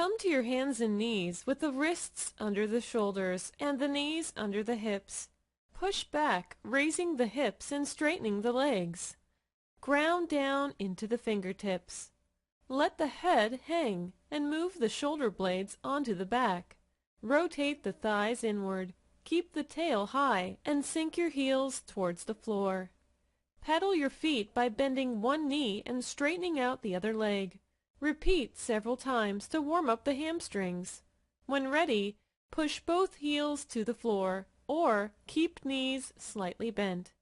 Come to your hands and knees with the wrists under the shoulders and the knees under the hips. Push back, raising the hips and straightening the legs. Ground down into the fingertips. Let the head hang and move the shoulder blades onto the back. Rotate the thighs inward. Keep the tail high and sink your heels towards the floor. Pedal your feet by bending one knee and straightening out the other leg. Repeat several times to warm up the hamstrings. When ready, push both heels to the floor or keep knees slightly bent.